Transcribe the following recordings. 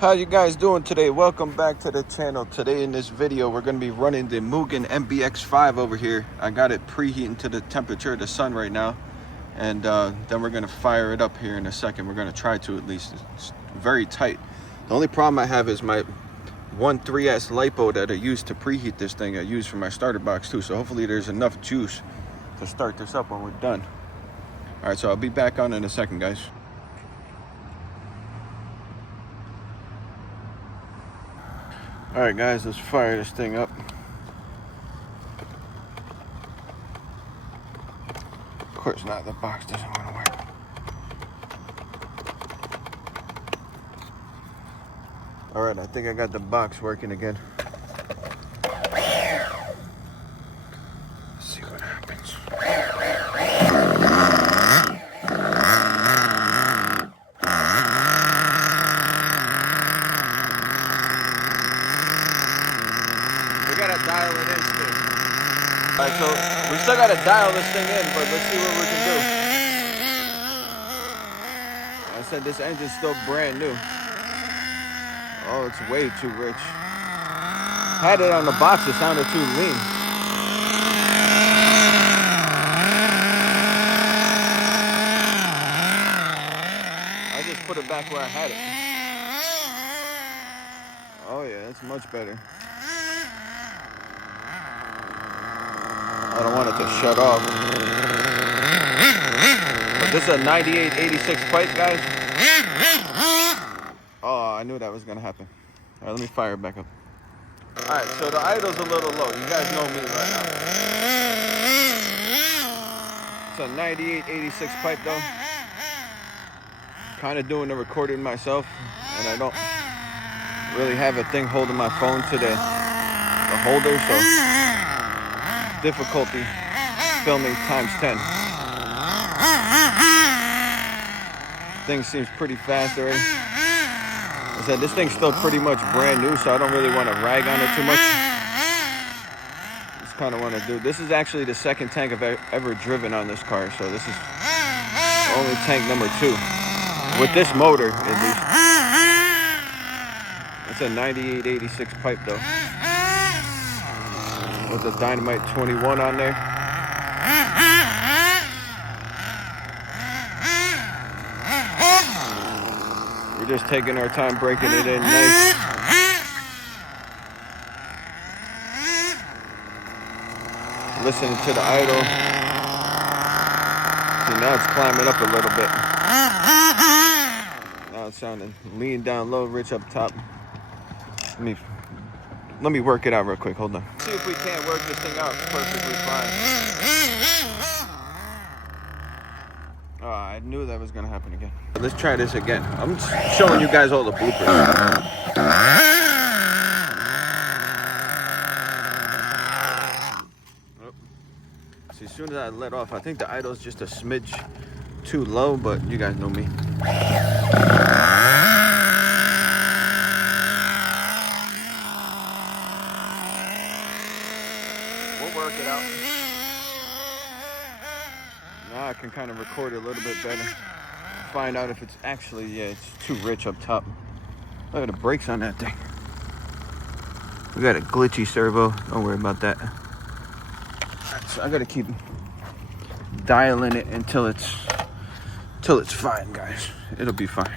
How you guys doing today? Welcome back to the channel. Today in this video we're going to be running the Mugen MBX5 over here. I got it preheating to the temperature of the sun right now, and then we're going to fire it up here in a second. We're going to try to, at least. It's very tight. The only problem I have is my 3S LiPo that I use to preheat this thing. I use for my starter box too, so hopefully there's enough juice to start this up when we're done. All right, so I'll be back on in a second, guys. All right, guys, let's fire this thing up. Of course not, the box doesn't want to work. All right, I think I got the box working again. Let's see what happens. Dial it in still. Alright, so we still gotta dial this thing in, but let's see what we can do. I said this engine's still brand new. Oh, it's way too rich. Had it on the box, it sounded too lean. I just put it back where I had it. Oh yeah, that's much better. I don't want it to shut off. But this is a 9886 pipe, guys. Oh, I knew that was gonna happen. All right, let me fire it back up. All right, so the idle's a little low. You guys know me right now. It's a 9886 pipe though. Kind of doing the recording myself, and I don't really have a thing holding my phone to the holder, so difficulty filming times 10. Thing seems pretty fast already. I said this thing's still pretty much brand new, so I don't really want to rag on it too much. Just kind of want to do. This is actually the second tank I've ever driven on this car, so this is only tank number 2 with this motor at least. It's a 9886 pipe though, with the Dynamite 21 on there. We're just taking our time breaking it in nice. Listening to the idle. See, now it's climbing up a little bit. Now it's sounding lean down low, rich up top. Let me work it out real quick. Hold on. See if we can't work this thing out perfectly fine. Oh, I knew that was gonna happen again. Let's try this again. I'm showing you guys all the bloopers. Oh. See, as soon as I let off, I think the idle's just a smidge too low, but you guys know me. Work it out. Now I can kind of record it a little bit better. Find out if it's actually, yeah, it's too rich up top. Look at the brakes on that thing. We got a glitchy servo. Don't worry about that. So I gotta keep dialing it until it's fine, guys. It'll be fine.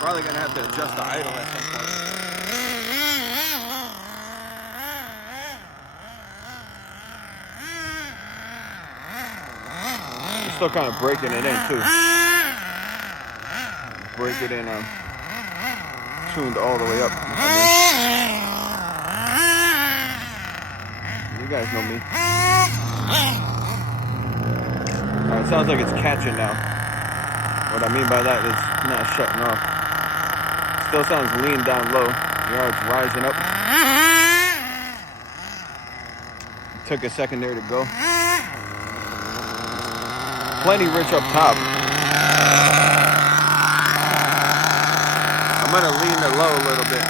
Probably gonna have to adjust the idle at some point. I'm still kind of breaking it in too. Break it in, tuned all the way up. You guys know me. It sounds like it's catching now. What I mean by that is not shutting off. Still sounds lean down low. You know, it's rising up. It took a second there to go. Plenty rich up top. I'm gonna lean the low a little bit.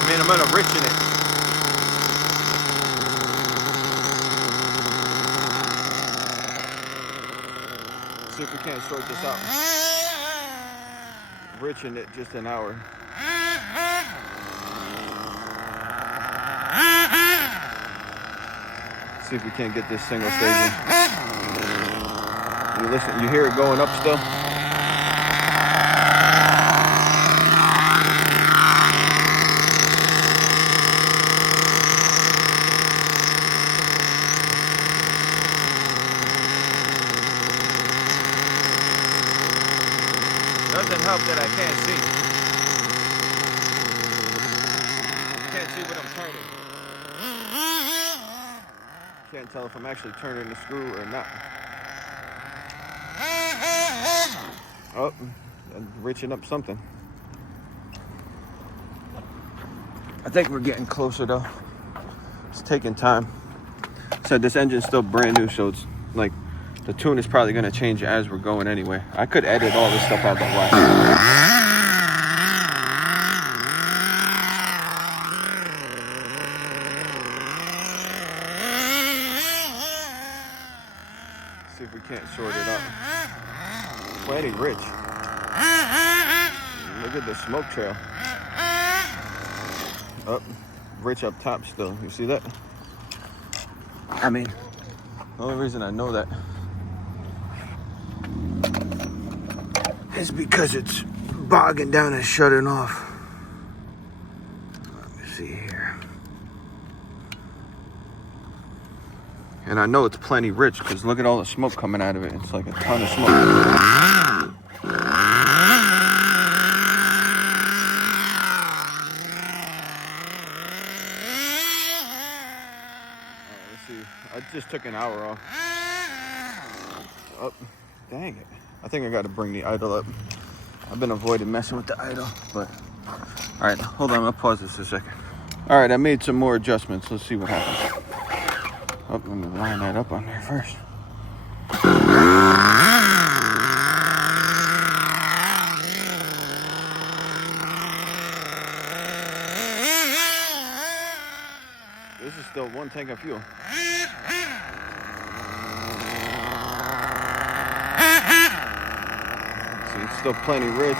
I mean, I'm gonna richen it. see if we can't sort this out. Rich in it just an hour. See if we can't get this single staging. You listen, you hear it going up still? Doesn't help that I can't see. Can't see what I'm turning. Can't tell if I'm actually turning the screw or not. Oh, I'm reaching up something. I think we're getting closer though. It's taking time. Said this engine's still brand new, so it's like the tune is probably gonna change as we're going anyway. I could edit all this stuff out that way. See if we can't sort it out. Plenty rich. Look at the smoke trail. Up, rich up top still. You see that? I mean, the only reason I know that is because it's bogging down and shutting off. Let me see here. And I know it's plenty rich because look at all the smoke coming out of it. It's like a ton of smoke. Let's see. I just took an hour off. Oh, dang it. I think I got to bring the idle up. I've been avoiding messing with the idle, but all right, hold on. I'll pause this a second. All right, I made some more adjustments. Let's see what happens. Oh, let me line that up on there first. This is still one tank of fuel. See, it's still plenty rich.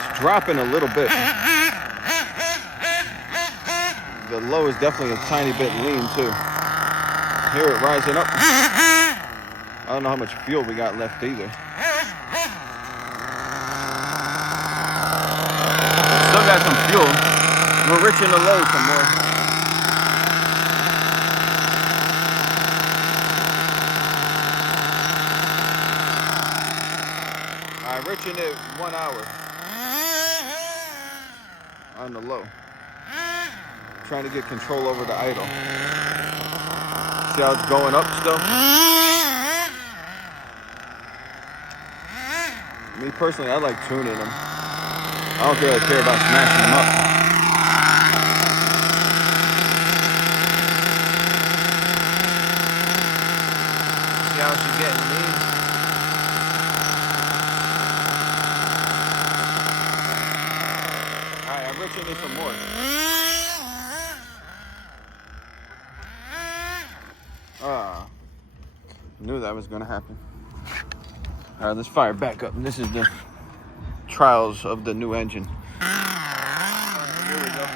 It's dropping a little bit. The low is definitely a tiny bit lean too. Hear it rising up. I don't know how much fuel we got left either. Still got some fuel. We're rich in the low some more. Alright, rich in it 1 hour. On the low. Trying to get control over the idle. See how it's going up still? Me personally, I like tuning them. I don't really care about smashing them up. See how she's getting lean? Alright, I'm riching this some more. Knew that was gonna happen. All right, let's fire back up. And this is the trials of the new engine. Here we go.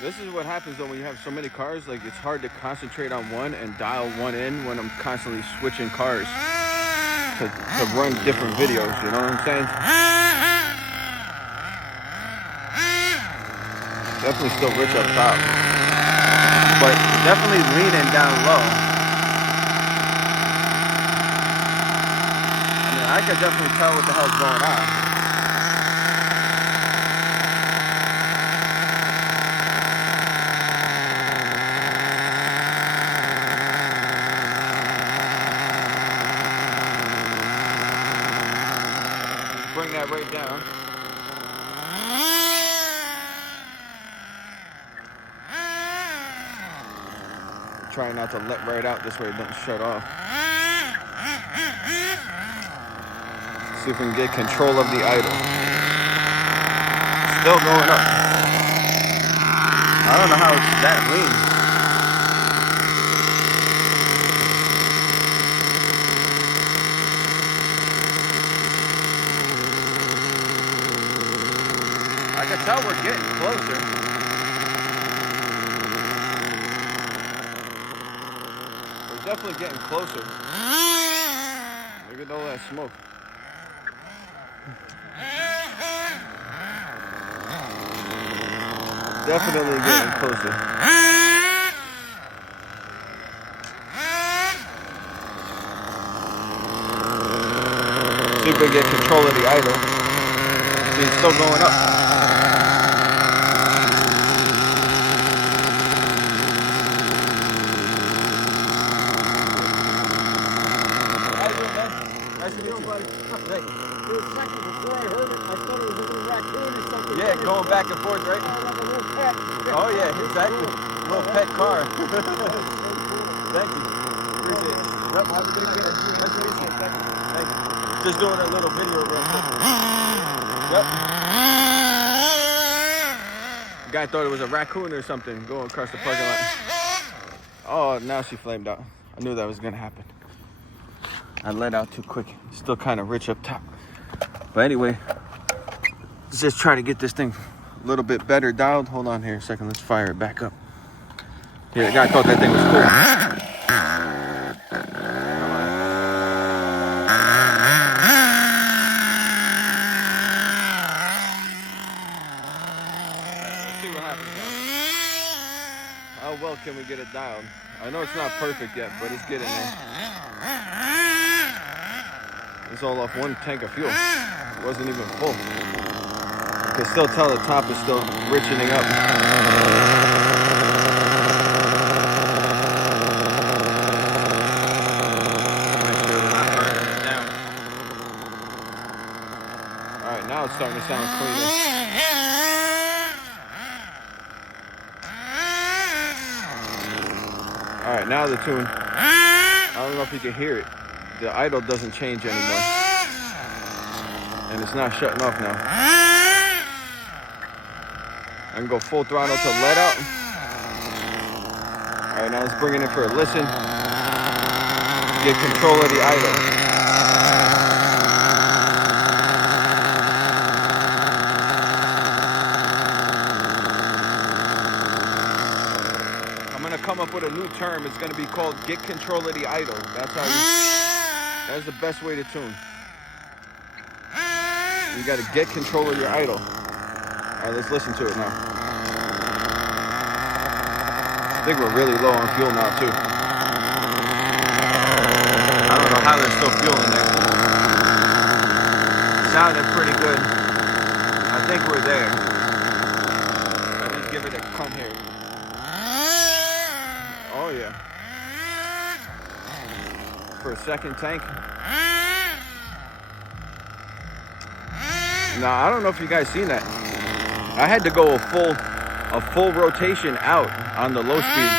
This is what happens though when you have so many cars. Like it's hard to concentrate on one and dial one in when I'm constantly switching cars to run different videos. You know what I'm saying? Definitely still rich up top. But definitely leaning down low. I mean, I could definitely tell what the hell's going on. Bring that right down. Try not to let right out, this way it doesn't shut off. See if we can get control of the idle. Still going up. I don't know how it's that lean. tell we're getting closer. We're definitely getting closer. Look at all that smoke. Definitely getting closer. See if we get control of the idle. See, it's still going up. Nice to meet you, buddy. Hey. For a second before I heard it, I thought it was a little raccoon or something. Yeah, going back and forth, right? Like a little pet. Oh yeah, exactly. Little pet car. Thank you. Appreciate it. Yep, have a good day. Nice to meet you. Thank you. Just doing a little video real quick. Yep. The guy thought it was a raccoon or something going across the parking lot. Oh, now she flamed out. I knew that was gonna happen. I let out too quick. Still kind of rich up top. But anyway, let's just try to get this thing a little bit better dialed. Hold on here a second. Let's fire it back up. Yeah, the guy thought that thing was cool. Let's see what happens now. How well can we get it dialed? I know it's not perfect yet, but it's getting there. It's all off one tank of fuel. It wasn't even full. You can still tell the top is still richening up. Make sure we're not burning it down. Alright, now it's starting to sound cleaner. Alright, now the tune. I don't know if you can hear it. The idle doesn't change anymore. And it's not shutting off now. I can go full throttle to let out. Alright, now let's bring it in for a listen. Get control of the idle. I'm gonna come up with a new term. It's gonna be called get control of the idle. That's the best way to tune. You gotta get control of your idle. Alright, let's listen to it now. I think we're really low on fuel now too. I don't know how there's still fuel in there. Sounded pretty good. I think we're there. Let's just give it a come here. Oh yeah. For a second tank. Now I don't know if you guys seen that. I had to go a full rotation out on the low speed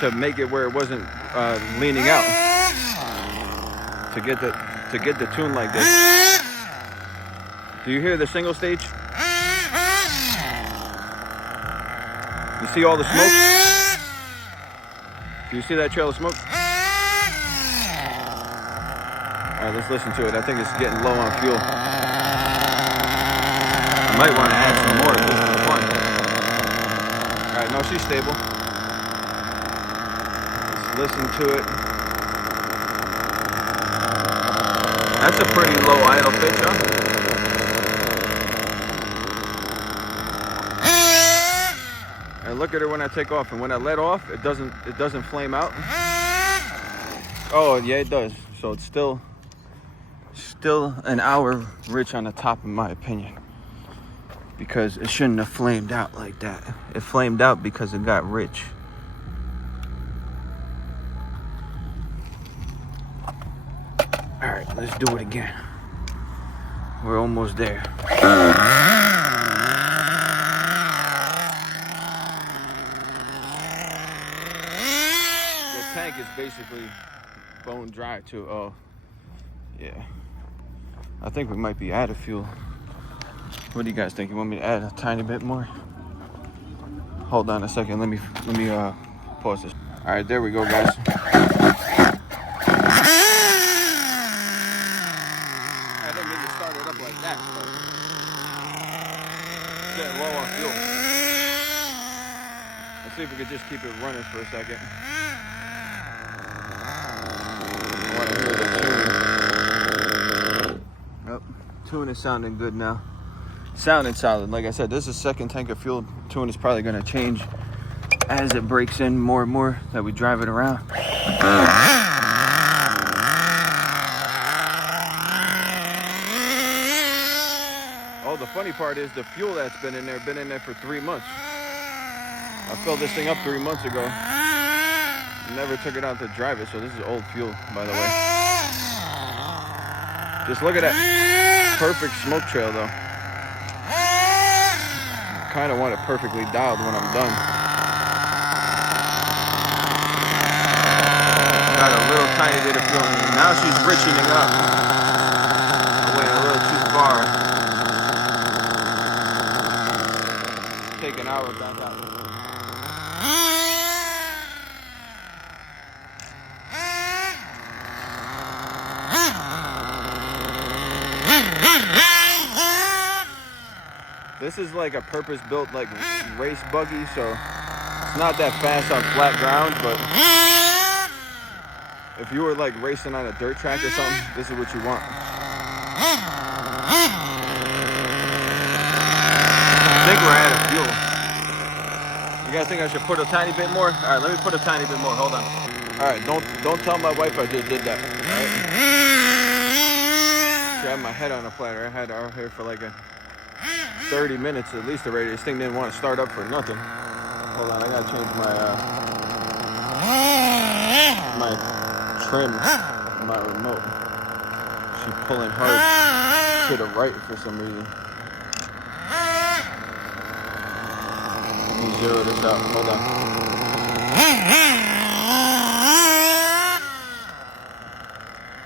to make it where it wasn't leaning out. To get the tune like this. Do you hear the single stage? You see all the smoke? Do you see that trail of smoke? Alright, let's listen to it. I think it's getting low on fuel. I might want to add some more just for fun. Alright, no, she's stable. Let's listen to it. That's a pretty low idle pitch, huh? And look at her when I take off, and when I let off, it doesn't flame out. Oh yeah, it does. So it's still an hour rich on the top, in my opinion, because it shouldn't have flamed out like that. It flamed out because it got rich. All right, let's do it again. We're almost there. The tank is basically bone dry too. Oh, yeah. I think we might be out of fuel. What do you guys think? You want me to add a tiny bit more? Hold on a second. Let me pause this. All right, there we go, guys. I didn't mean to start it up like that, but getting low on fuel. Let's see if we could just keep it running for a second. I want to hear the tune. Yep, tune is sounding good now. Sounding solid. Like I said, this is the second tank of fuel. Tune is probably going to change as it breaks in more and more that we drive it around. Oh, the funny part is the fuel that's been in there for 3 months. I filled this thing up 3 months ago. Never took it out to drive it, so this is old fuel, by the way. Just look at that perfect smoke trail, though. Kind of want it perfectly dialed when I'm done. Got a little tiny bit of fuel in it. Now she's richening up. I went a little too far. Take an hour back out. This is like a purpose-built like race buggy, so it's not that fast on flat ground, but if you were like racing on a dirt track or something, this is what you want. I think we're out of fuel. You guys think I should put a tiny bit more? All right, let me put a tiny bit more. Hold on. All right, don't tell my wife I just did that. All right? I had my head on a platter. I had it out here for like a 30 minutes at least already. This thing didn't want to start up for nothing. Hold on, I gotta change my trim, my remote. She's pulling hard to the right for some reason. Let me zero this out. Hold on.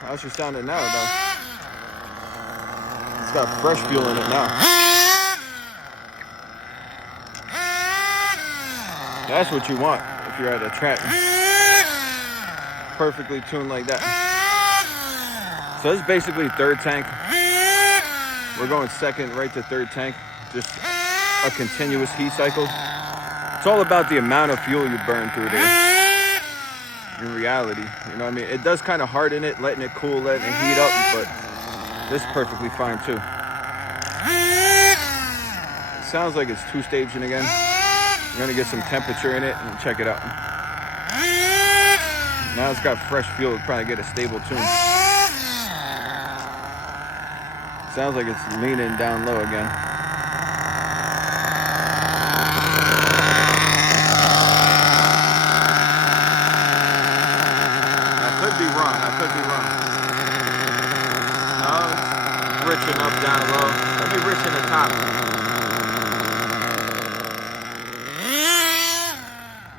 How's she sounding now, though? It's got fresh fuel in it now. That's what you want if you're at a track. Perfectly tuned like that. So this is basically third tank. We're going second right to third tank. Just a continuous heat cycle. It's all about the amount of fuel you burn through there. In reality, you know what I mean? It does kind of harden it, letting it cool, letting it heat up, but this is perfectly fine too. It sounds like it's two-staging again. We're gonna get some temperature in it and check it out. Now it's got fresh fuel, it'll probably get a stable tune. Sounds like it's leaning down low again. I could be wrong. No, it's riching up down low. Let me rich in the top.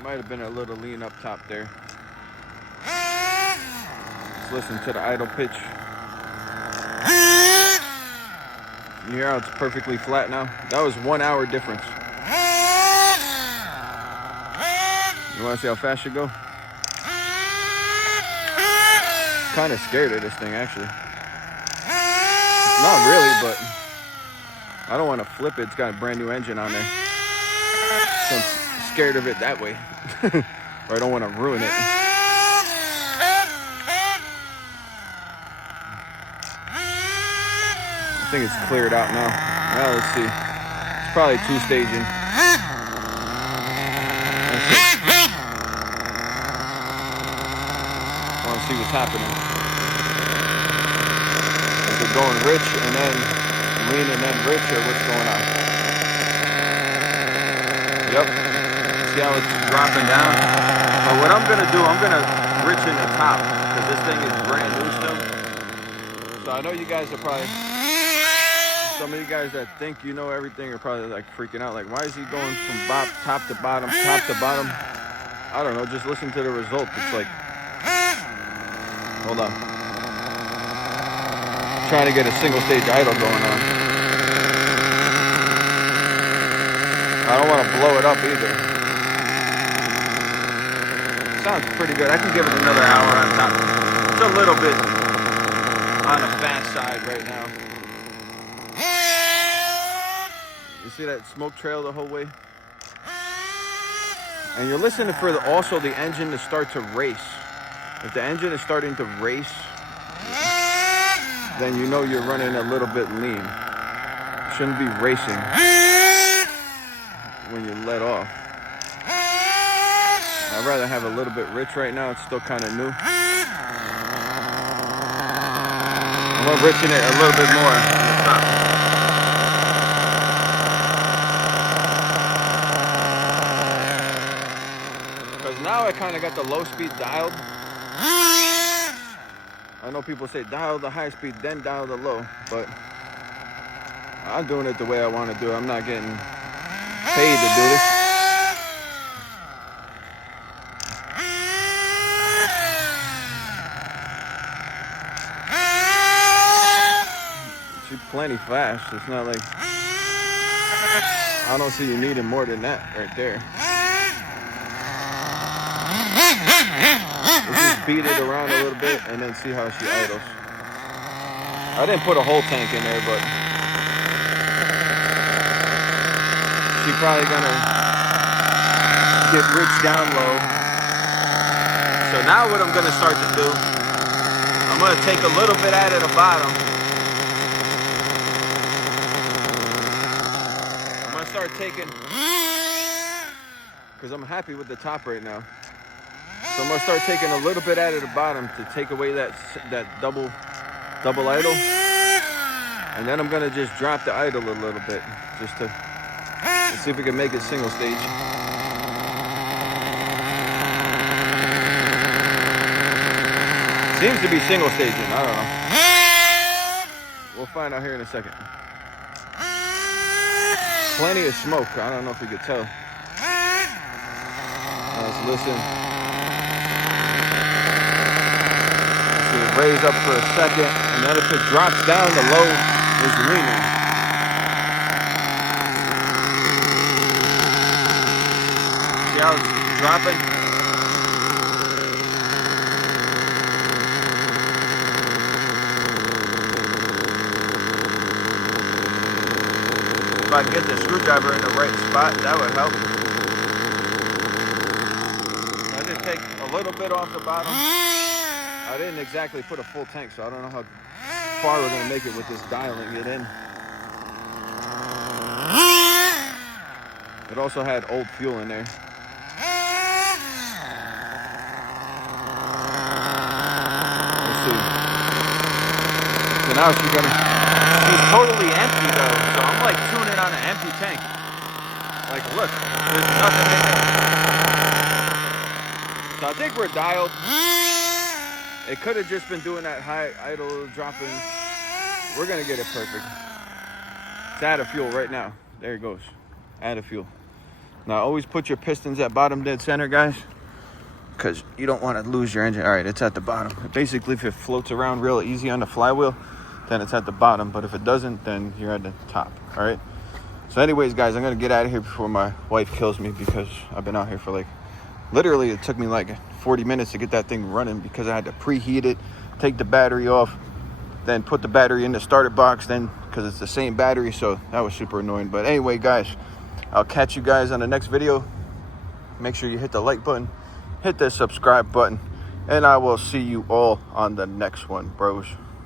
Might have been a little lean up top there. Let's listen to the idle pitch. You hear how it's perfectly flat now? That was 1 hour difference. You want to see how fast you go? Kind of scared of this thing, actually. Not really, but I don't want to flip it. It's got a brand new engine on there. So I'm scared of it that way. Or I don't want to ruin it. I think it's cleared out now. Now let's see. It's probably two-staging. Let's see. I want to see what's happening. Is it going rich and then lean and then rich, or what's going on? Yep. See how it's dropping down? But what I'm going to do, I'm going to rich in the top because this thing is brand new still. So I know you guys are probably... Some of you guys that think you know everything are probably like freaking out. Like, why is he going from top to bottom, top to bottom? I don't know. Just listen to the result. It's like, hold on. Trying to get a single stage idle going on. I don't want to blow it up either. Sounds pretty good. I can give it another hour on top. It's a little bit on the fast side right now. This See that smoke trail the whole way? And you're listening for also the engine to start to race. If the engine is starting to race, then you know you're running a little bit lean. You shouldn't be racing when you let off. I'd rather have a little bit rich right now. It's still kind of new. I'm gonna richen it a little bit more on the top. Because now I kind of got the low speed dialed. I know people say dial the high speed, then dial the low, but I'm doing it the way I want to do it. I'm not getting paid to do this. She's plenty fast. It's not like, I don't see you needing more than that right there. Let's just beat it around a little bit and then see how she idles. I didn't put a whole tank in there, but she's probably gonna get rich down low. So now what I'm gonna start to do, I'm gonna take a little bit out of the bottom. I'm gonna start taking, because I'm happy with the top right now. So I'm gonna start taking a little bit out of the bottom to take away that double idle, and then I'm gonna just drop the idle a little bit, just to see if we can make it single stage. Seems to be single staging. I don't know. We'll find out here in a second. Plenty of smoke. I don't know if you could tell. Let's listen. Raise up for a second, and then if it drops down, the low is leaning. See how it's dropping? If I can get the screwdriver in the right spot, that would help. I just take a little bit off the bottom. I didn't exactly put a full tank, so I don't know how far we're gonna make it with this dialing it in. It also had old fuel in there. Let's see. So now she's totally empty though, so I'm like tuning on an empty tank. Like, look, there's nothing in there. So I think we're dialed. It could have just been doing that high idle dropping. We're gonna get it perfect. It's out of fuel right now. There it goes. Out of fuel. Now always put your pistons at bottom dead center, guys, because you don't want to lose your engine. All right, it's at the bottom. Basically, if it floats around real easy on the flywheel, then it's at the bottom. But if it doesn't, then you're at the top. All right. So anyways, guys, I'm gonna get out of here before my wife kills me, because I've been out here for like, literally it took me like 40 minutes to get that thing running, because I had to preheat it, take the battery off, then put the battery in the starter box, then because it's the same battery. So that was super annoying. But anyway, guys, I'll catch you guys on the next video. Make sure you hit the like button, hit the subscribe button, and I will see you all on the next one, bros.